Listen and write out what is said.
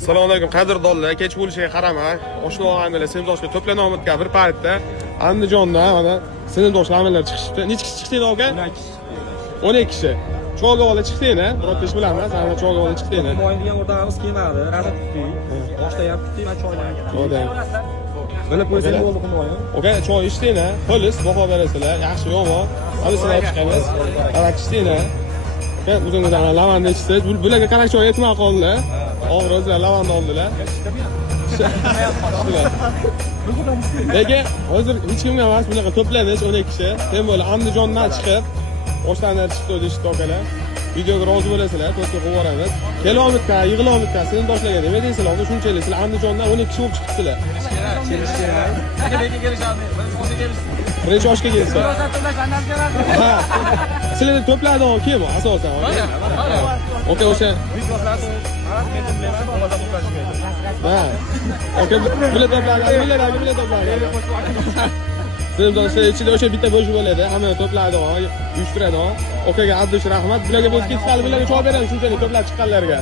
Assalomu alaykum qadrdonlar, kech bo'lishiga qaramay, oshna og'aynilar sinfdoshga to'planib o'tgan bir paytda Andijondan mana sinfdosh laminlar chiqishdi. Necha kishi chiqdinglar aka? 12 kishi. Cho'g'avola chiqdinglar, birorta ish bilamiz, ana cho'g'avola chiqdinglar. Mo'yin degan o'rtog'imiz kelmadi, razm kutdik. Boshda ham kutdik, mana choydan. Choydan. Bilib qo'ysangiz bo'ldi bunday. Aka, choy ichdinglar, xolis, baho berasizlar, yaxshi yomon. Alisini olib chiqamiz. Qarab ichdinglar. Aka, o'zingizdan lavanda ichsiz, bularga qaraq choy yetmay qoldilar. Og'rizlar lavanda oldilar. Lekin hozir hech kimga emas, bunaqa to'planish 12 kishi. Sen bo'la Andijondan chiqib, O'shtandan chiqdi deyishdi akalar. Videoga rozi bo'lasizlar, to'rtga qo'yib yuboramiz. Kelomitga, yig'lomitga sizning doshlarga nima deysizlar? Unda shunchalik sizlar Andijondan 12 kishi bo'lib chiqibsizlar. Birinchi oshga kelsa. Ha. Sizlarni to'pladi kim asosan? Okey, o'sha. Ha. Okey, bular to'pladi. Sinfdoshlar ichida o'sha bitta bo'sh bo'ladi. Hamma to'pladi, uyushtiradi. Okaga Abdush rahmat. Bularga biz ketib qolib, bularga javob beramiz shunchalik to'plab chiqqanlarga.